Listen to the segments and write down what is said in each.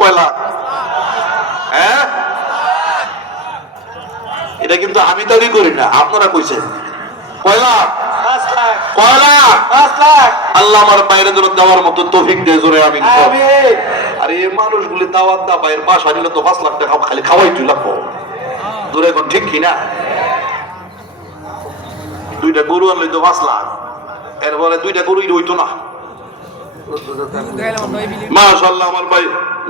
কয় লাখ? হ্যাঁ, এটা কিন্তু আমি তৈরি করি না, আপনারা কইছেন। কয় লাখ? 5 লাখ। কয় লাখ? 5 লাখ। আল্লাহ আমার বাইরে জন্য দেওয়ার মতো তৌফিক দিয়ে জোরে আমি। আমিন। আর এই মানুষগুলি দাওয়াত দা বাইরের বাসা নিলে তো 5 লাখ টাকা খালি খাওয়াই তুই লাগবো। জোরে এখন ঠিক কিনা? 2টা গরু আনলে তো 5 লাখ, এরপরে 2টা গরুই হইতো না। মাশাআল্লাহ আমার ভাই,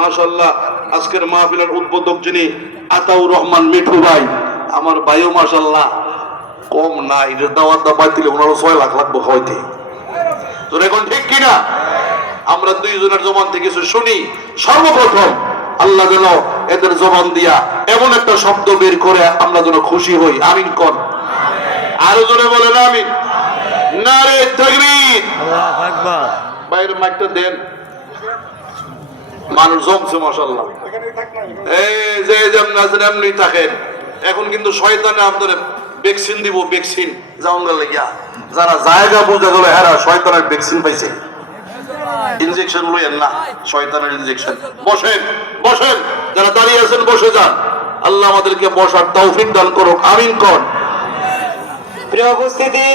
মাশাআল্লাহ। আজকের মাহফিলের উদ্বোধক যিনি আতাউর রহমান মিঠু ভাই, আমার ভাইও মাশাআল্লাহ কম নাই। এর দাওয়াত দা পাইলে ওনারও 6 লাখ লাগবে হইতে। তো এখন ঠিক কিনা? আমরা দুইজনের জবান থেকে কিছু শুনি। সর্বপ্রথম আল্লাহ যেন এদের জবান দিয়া এমন একটা শব্দ বের করে আমরা যেন খুশি হই। আমিন কোন? আরো জোরে বলেন আমিন। নারে তাকবীর। আল্লাহু আকবার। বাইরের মাইকটা দেন, মানুষ জমছে মাশাআল্লাহ। এই যে যেমন আছেন এমনি থাকেন। এখন কিন্তু শয়তানে আপনাদের ভ্যাকসিন দিব, ভ্যাকসিন যাওয়ার লাগিয়া যারা জায়গা বুঝা গেল এরা শয়তানের ভ্যাকসিন পাইছে। ইনজেকশন লইয়েন না, শয়তানের ইনজেকশন। বসেন, বসেন, যারা দাঁড়িয়ে আছেন বসে যান। আল্লাহ আমাদেরকে বসার তৌফিক দান করুক। আমিন কোন? প্রিয় উপস্থিতি,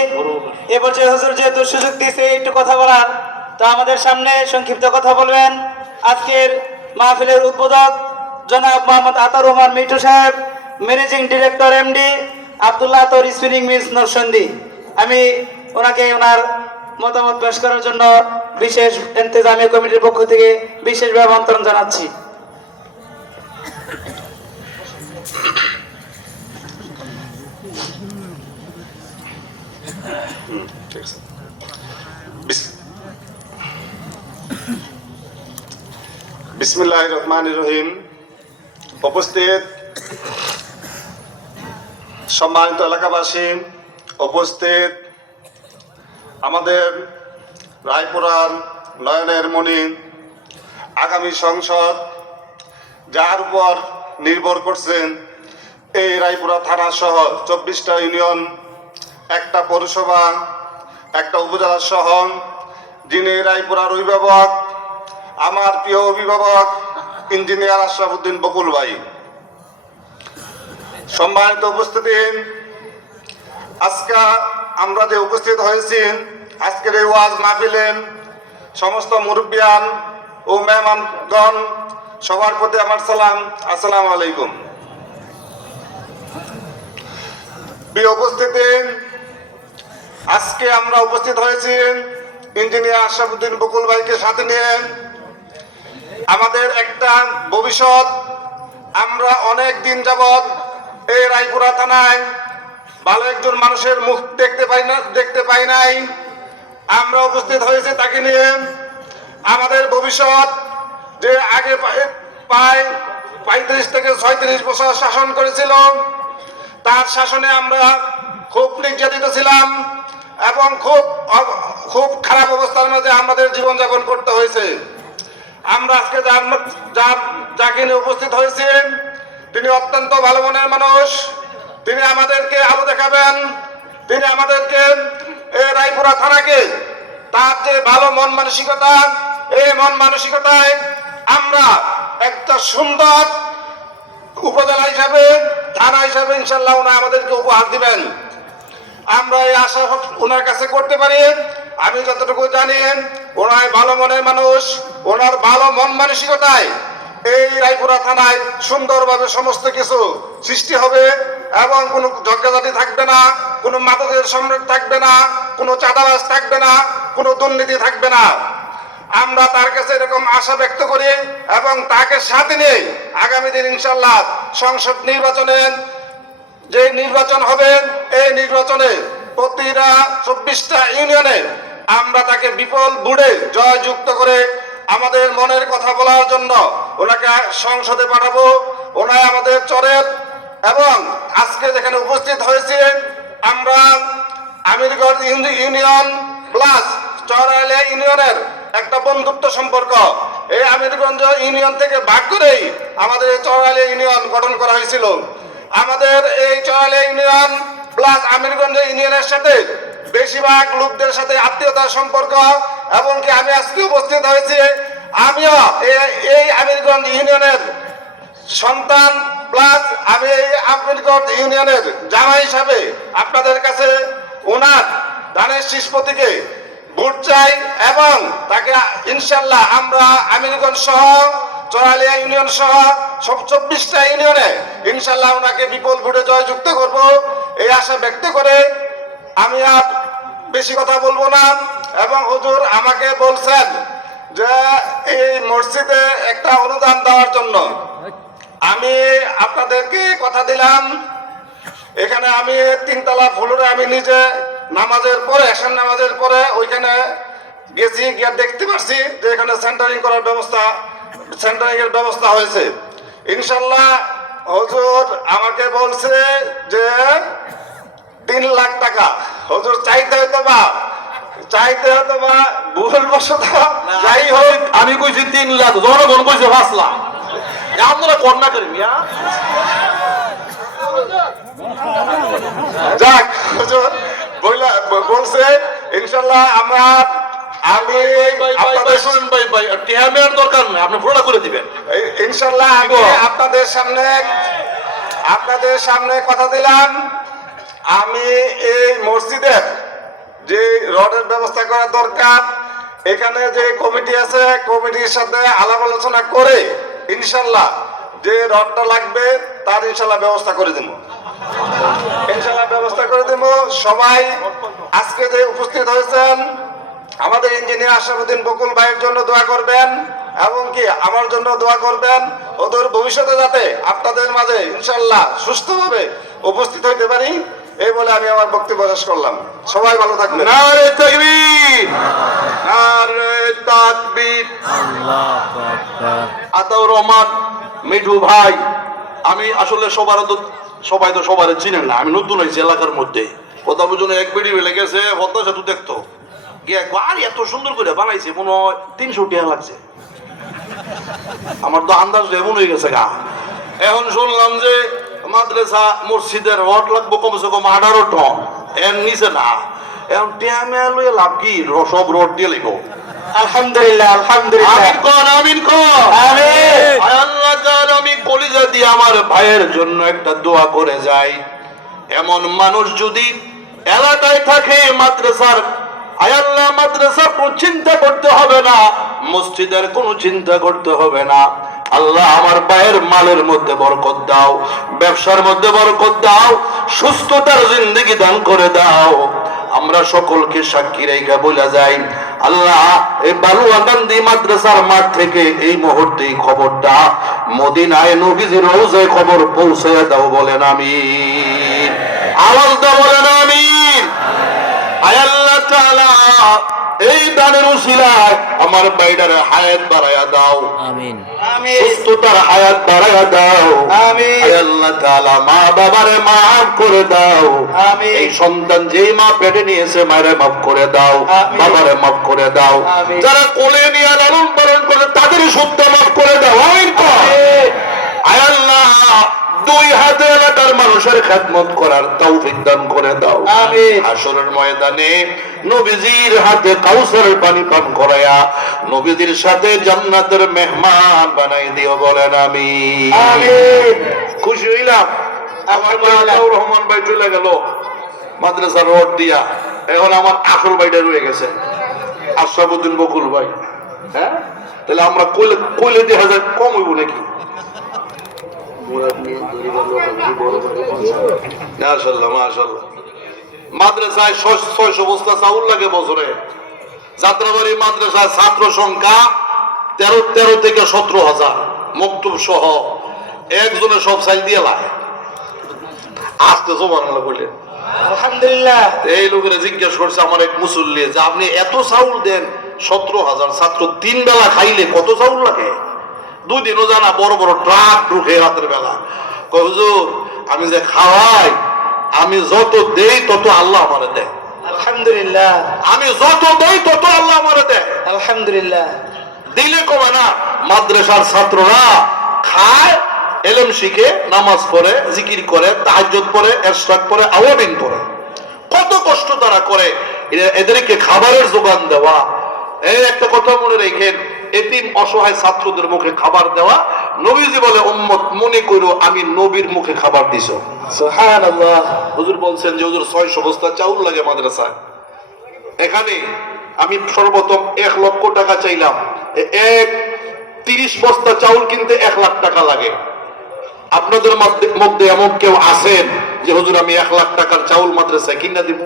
এ পর্যায়ে হুজুর যেহেতু সুযোগ দিয়েছে একটু কথা বলার, তো আমাদের সামনে সংক্ষিপ্ত কথা বলবেন আজকের মাহফিলের উদ্বোধক জনাব মোহাম্মদ আতাউর রহমান মিঠু সাহেব, ম্যানেজিং ডিরেক্টর এমডি আব্দুল্লাহ আতর স্পিনিং মিলস নরসিংদী। আমি ওনাকে ওনার মতামত পেশ করার জন্য বিশেষ ইন্তেজামিয়া কমিটির পক্ষ থেকে বিশেষভাবে আমন্ত্রণ জানাচ্ছি। বিসমিল্লাহির রহমানির রহিম। উপস্থিত সম্মানিত এলাকাবাসী, উপস্থিত আমাদের রায়পুরার নয়নের মণি, আগামী সংসদ যার উপর নির্ভর করছেন এই রায়পুরা থানা সহ 24টা ইউনিয়ন, একটা পৌরসভা, একটা উপজেলা সহ, যিনি রায়পুরার অভিভাবক, আমার প্রিয় অভিভাবক ইঞ্জিনিয়ার আশরাফুদ্দিন বকুল ভাই। সম্মানিত উপস্থিতি, আজকে আমরা যে উপস্থিত হয়েছি আজকের এই ওয়াজ মাহফিলে, সমস্ত মুরব্বিয়ান ও মেহমানগণ সবার প্রতি আমার সালাম, আসসালামু আলাইকুম। প্রিয় উপস্থিতি, আজকে আমরা উপস্থিত হয়েছি ইঞ্জিনিয়ার আশরাফুদ্দিন বকুল ভাইকে সাথে নিয়ে। আমাদের একটা ভবিষ্যৎ, আমরা অনেক দিন যাবৎ এই রায়পুরা থানায় ভালো একজন মানুষের মুখ দেখতে পাই নাই। আমরা উপস্থিত হয়েছি তাকে নিয়ে। আমাদের ভবিষ্যৎ যে আগে প্রায় 35 থেকে 36 বছর শাসন করেছিল, তার শাসনে আমরা খুব নির্যাতিত ছিলাম এবং খুব খারাপ অবস্থার মধ্যে আমাদের জীবনযাপন করতে হয়েছে। আমরা আজকে যাকে নিয়ে উপস্থিত হয়েছি, তিনি অত্যন্ত ভালো মনের মানুষ। তিনি আমাদেরকে আলো দেখাবেন, তিনি আমাদেরকে এই রায়পুরা থানাকে তার যে ভালো মন মানসিকতা, এই মন মানসিকতায় আমরা একটা সুন্দর উপজেলা হিসাবে, থানা হিসাবে ইনশাল্লাহ ওনারা আমাদেরকে উপহার দিবেন। আমরা এই আশা ওনার কাছে করতে পারি। আমি যতটুকু জানি ওনার ভালো মনের মানুষ, ওনার ভালো মন মানসিকতায় এই রায়পুরা থানায় সুন্দরভাবে সমস্ত কিছু সৃষ্টি হবে এবং কোনো ঝগড়াঝাটি থাকবে না, কোনো মাদকের সম্রাট থাকবে না, কোনো চাঁদাবাজ থাকবে না, কোনো দুর্নীতি থাকবে না। আমরা তার কাছে এরকম আশা ব্যক্ত করি এবং তাকে সাথে নিয়ে আগামী দিন ইনশাল্লাহ সংসদ নির্বাচনে যে নির্বাচন হবে, এই নির্বাচনে প্রতিটা 24টা ইউনিয়নে আমরা তাকে বিপুল ভোটে জয়যুক্ত করে আমাদের মনের কথা বলার জন্য ওনাকে সংসদে পাঠাবো। ওনায় আমাদের চরের এবং আজকে যেখানে উপস্থিত হয়েছে আমরা আমিরগঞ্জ ইউনিয়ন প্লাস চরাইলিয়া ইউনিয়নের একটা বন্ধুত্ব সম্পর্ক। এই আমিরগঞ্জ ইউনিয়ন থেকে ভাগ করেই আমাদের চরাইলিয়া ইউনিয়ন গঠন করা হয়েছিল। আমাদের এই চরাইলিয়া ইউনিয়ন প্লাস আমিরগঞ্জ ইউনিয়নের সাথে বেশিরভাগ লোকদের সাথে আত্মীয়তার সম্পর্ক এবং কি আমি আজকে উপস্থিত হয়েছি, আমিও এই আমিরগঞ্জ আমিরগঞ্জ ইউনিয়নের সন্তান প্লাস আমি এই আমিরগঞ্জ ইউনিয়নের জামাই হিসাবে আপনাদের কাছে ওনার ধানের শীষ প্রতীকে ভোট চাই এবং তাকে ইনশাল্লাহ আমরা আমিরগঞ্জ সহ চরালিয়া ইউনিয়ন সহ সব 24টা ইউনিয়নে ইনশাল্লাহ ওনাকে বিপুল ভোটে জয়যুক্ত করব এই আশা ব্যক্ত করে আমি আর বেশি কথা বলবো না। এবং হুজুর আমাকে বলছেন যে এই মসজিদে একটা অনুদান দেওয়ার জন্য। আমি আপনাদেরকে কথা দিলাম, এখানে আমি 3 তলা ফ্লোরে আমি নিজে নামাজের পরে এশার নামাজের পরে ওইখানে গেছি, গিয়ে দেখতে পাচ্ছি যে এখানে সেন্টারিং করার ব্যবস্থা, সেন্টারিং এর ব্যবস্থা হয়েছে। ইনশাল্লাহ হুজুর আমাকে বলছে যে 3 লাখ টাকা হুজুর চাইতে হতো বা ভুলবশত যাই হোক আমি কইছি 3 লাখ, জনগণ কইছে 5 লাখ। আপনারা কন্যা করি মিয়া। যাক হুজুর বলছে ইনশাল্লাহ আমি আপনাদের শুনুন ভাই টিহামের দরকার নেই, আপনি পুরোটা করে দিবেন ইনশাল্লাহ আমি আপনাদের সামনে কথা দিলাম। আমি এই মসজিদের যে রডের ব্যবস্থা করা দরকার, এখানে যে কমিটি আছে কমিটির সাথে আলাপ আলোচনা করে ইনশাল্লাহ যে রডটা লাগবে তার ইনশাল্লাহ ব্যবস্থা করে দেব, ইনশাল্লাহ ব্যবস্থা করে দেব। সবাই আজকে যে উপস্থিত হয়েছেন আমাদের ইঞ্জিনিয়ার আশরাফুদ্দিন বকুল ভাইয়ের জন্য দোয়া করবেন এবং কি আমার জন্য দোয়া করবেন, ওদের ভবিষ্যতে যাতে আপনাদের মাঝে ইনশাল্লাহ সুস্থভাবে উপস্থিত হইতে পারি, এই বলে আমি আমার বক্তব্য শেষ করলাম। সবাই ভালো থাকবেন। নারে তাকবীর, নারে তাকবীর। আল্লাহু আকবার। আতাউর রহমান মিঠু ভাই, আমি আসলে সবাই তো সবার চিনেন না, আমি নতুন হয়েছি এলাকার মধ্যে। কথা বুঝুন, এক বেড়ি বেলে গেছে পদ্মা সেতু দেখতো গিয়ে একবার এত সুন্দর করে বানাইছে, মনে হয় 300 টাকা লাগছে। আমার তো আন্দাজ এমন হয়ে গেছে গা। এখন শুনলাম যে মাদ্রাসা মসজিদের রড লাগবো কমসে কম 18 টন, এর নিচে না। এখন টিয়ামে লইয়া লাভ কি, সব রড দিয়ে লিখো। আলহামদুলিল্লাহ আলহামদুলিল্লাহ। আমিন কোন, আমিন কোন। আমিন। আল্লাহ জান, আমি কলিজা দিয়ে আমার ভাইয়ের জন্য একটা দোয়া করে যাই। এমন মানুষ যদি এলাকায় থাকে মাদ্রাসার, আল্লাহ মাদ্রাসার কোনো চিন্তা করতে হবে না, মসজিদের কোনো চিন্তা করতে হবে না। আল্লাহ আমার ভাইয়ের মালের মধ্যে বরকত দাও, ব্যবসার মধ্যে বরকত দাও, সুস্থতার জিন্দেগি দান করে দাও। আমরা সকলকে সাক্ষী রেখা বলে যাই, আল্লাহ এই বালুয়াকান্দি মাদ্রাসার মাঠ থেকে এই মুহূর্তে খবরটা মদিনায় নবীজির রওজায় খবর পৌঁছে দাও, বলেন আমিন। আওয়াজ দাও, বলেন আমিন। আয় আল্লাহ তাআলা, এই দানের উসিলায় আমার বাইরের হায়াত বাড়ায়া দাও, আমিন। আমিন। সুস্থতার হায়াত বাড়ায়া দাও। আমিন। আয় আল্লাহ তাআলা, মা বাবারে মাফ করে দাও। আমিন। এই সন্তান যেই মা পেটে নিয়েছে মায়েরে মাফ করে দাও, আমিন। বাবারে মাফ করে দাও। আমিন। যারা কোলে নিয়ে লালন পালন করে তাদের সত্য মাফ করে দাও। আমিন কর। আয় আল্লাহ, 2 হাতে এলাকার মানুষের খেদমত করার তৌফিক দান করে দাও। আমিন। হাসরের ময়দানে নবীজির হাতে কাউসারের পানি পান করায়া নবীজির সাথে জান্নাতের মেহমান বানাই দিও, বলেন আমিন। আমিন। খুশি হইলাম। আমার আতাউর রহমান ভাই চলে গেল মাদ্রাসার রোড দিয়া, এখন আমার আসল ভাইটা রয়ে গেছে আশরাফুদ্দিন বকুল ভাই। হ্যাঁ, তাহলে আমরা কইলে 2000 কম হইব নাকি? মাশাআল্লাহ মাশাআল্লাহ। মাদ্রাসায় 600 বস্তা চাউল লাগে বছরে। যাত্রাবাড়ি মাদ্রাসায় ছাত্র সংখ্যা 13 থেকে 17,000, মক্তব সহ একজনের সব সাইজ দিয়ে লাগে। আসতে সুবহানাল্লাহ বললেন। আলহামদুলিল্লাহ। এই লোকেরা জিজ্ঞেস করছে আমার এক মুসল্লি যে আপনি এত চাউল দেন, 17,000 ছাত্র 3 বেলা খাইলে কত চাউল লাগে? 2 দিনও জানা বড় বড় ট্রাক ঢুকে রাতের বেলা। কয় হুজুর, আমি যে খাওয়াই, আমি যত দেই তত আল্লাহ আমারে দেয়। আলহামদুলিল্লাহ। আমি যত দেই তত আল্লাহ আমারে দেয়। আলহামদুলিল্লাহ। দিলে কমে না। মাদ্রাসার ছাত্ররা খায়, এলেম শিখে, নামাজ পড়ে, জিকির করে, তাহাজ্জুদ পড়ে, ইশরাক পড়ে, আওয়াবিন পড়ে। কত কষ্ট তারা করে এদেরকে খাবারের যোগান দেওয়া। এই একটা কথা মনে রেখেন, এতিম অসহায় ছাত্রদের মুখে খাবার দেওয়া। নবীজি বলে উম্মত মনে করো আমি নবীর মুখে খাবার দিছো। সুবহানাল্লাহ। হুজুর বলছেন যে হুজুর 600 বস্তা চাউল লাগে মাদ্রাসায়। এখানে আমি সর্বপ্রথম 1 লক্ষ টাকা চাইলাম। 30 বস্তা চাউল কিনতে 1 লাখ টাকা লাগে। আপনাদের মধ্যে এমন কেউ আছেন যে হুজুর আমি 1 লাখ টাকার চাউল মাদ্রাসায় কিনা দিব?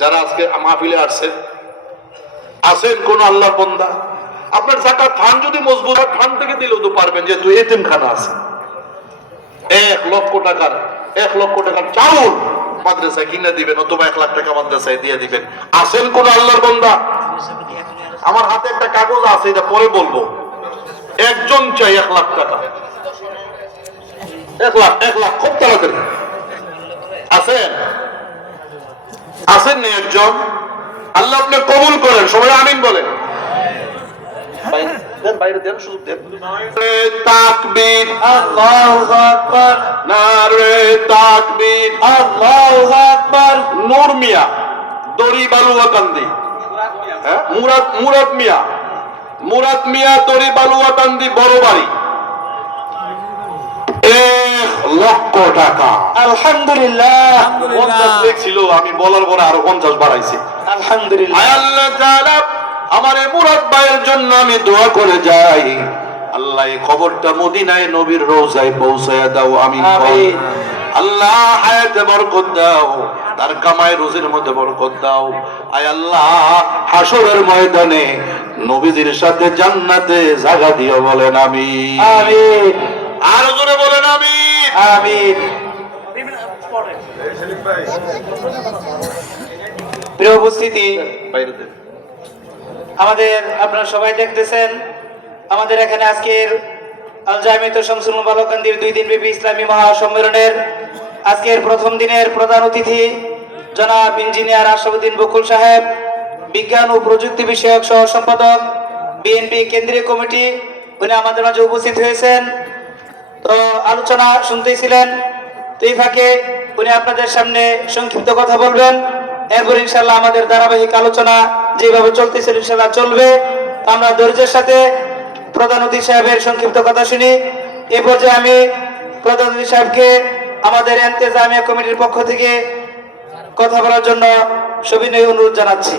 যারা আজকে মাহফিলে আসছেন আছেন কোন আল্লাহর বান্দা? আপনার যাকাত ফান্ড যদি মজবুত হয় ফান্ড থেকে দিলেও তো পারবেন, যে তুই এতিমখানা আছে। 1 লক্ষ টাকার চাউল মাদ্রাসায় কিনে দিবেন, অথবা 1 লাখ টাকা মাদ্রাসায় দিয়ে দিবেন। আছেন কোন আল্লাহর বান্দা? আমার হাতে একটা কাগজ আছে, এটা পরে বলবো। একজন চাই 1 লাখ টাকা। 1 লাখ খুব তাড়াতাড়ি। আছেন না একজন? আল্লাহ আপনি কবুল করেন, সবাই আমিন বলেন। বাইরে দেন, সুযোগ দেন। তাকবীর, আল্লাহু আকবার, নারে তাকবীর, আল্লাহু আকবার। নূর মিয়া, দড়ি বালুয়াকান্দি। হ্যাঁ, মুরাদ মিয়া দড়ি বালুয়াকান্দি, বড় বাড়ি। 1 লক্ষ টাকা। আলহামদুলিল্লাহ, 50 দেখছিল, আমি বলার পরে আরো 50 বাড়াইছি। আলহামদুলিল্লাহ। আয় আল্লাহ তাআলা, আমার এই মুরাদ ভাইয়ের জন্য আমি দোয়া করে যাই। আল্লাহ এই খবরটা মদিনায় নবীর রওজায় পৌঁছায়া দাও, আমিন। আমিন। আল্লাহ হায়াতে বরকত দাও, তার কামাই রুজির মধ্যে বরকত দাও। আয় আল্লাহ হাসরের ময়দানে নবীজির সাথে জান্নাতে জায়গা দিও, বলেন আমিন। আমিন, আর জোরে বলেন আমিন। আমিন। প্রিয় উপস্থিতি, বাইরে দেন। আমাদের আপনারা সবাই দেখতেছেন আমাদের এখানে আজকের আল জামিয়াতুল শামসুল মুবারাকান্দির 2 দিনব্যাপী ইসলামী মহাসম্মেলনের আজকের প্রথম দিনের প্রধান অতিথি জনাব ইঞ্জিনিয়ার আশরাফুদ্দিন বকুল সাহেব, বিজ্ঞান ও প্রযুক্তি বিষয়ক সহ সম্পাদক, বিএনপি কেন্দ্রীয় কমিটি, উনি আমাদের মাঝে উপস্থিত হয়েছেন। তো আলোচনা শুনতেছিলেন, তো এই ফাঁকে উনি আপনাদের সামনে সংক্ষিপ্ত কথা বলবেন। এরপর ইনশাল্লাহ আমাদের ধারাবাহিক আলোচনা যেভাবে চলতেছিল ইনশাল্লাহ চলবে। আমরা ধৈর্যের সাথে প্রধান অতিথি সাহেবের সংক্ষিপ্ত কথা শুনি। এ পর্যায়ে আমি প্রধান অতিথি সাহেবকে আমাদের এন্তেজামিয়া কমিটির পক্ষ থেকে কথা বলার জন্য সবিনয় অনুরোধ জানাচ্ছি।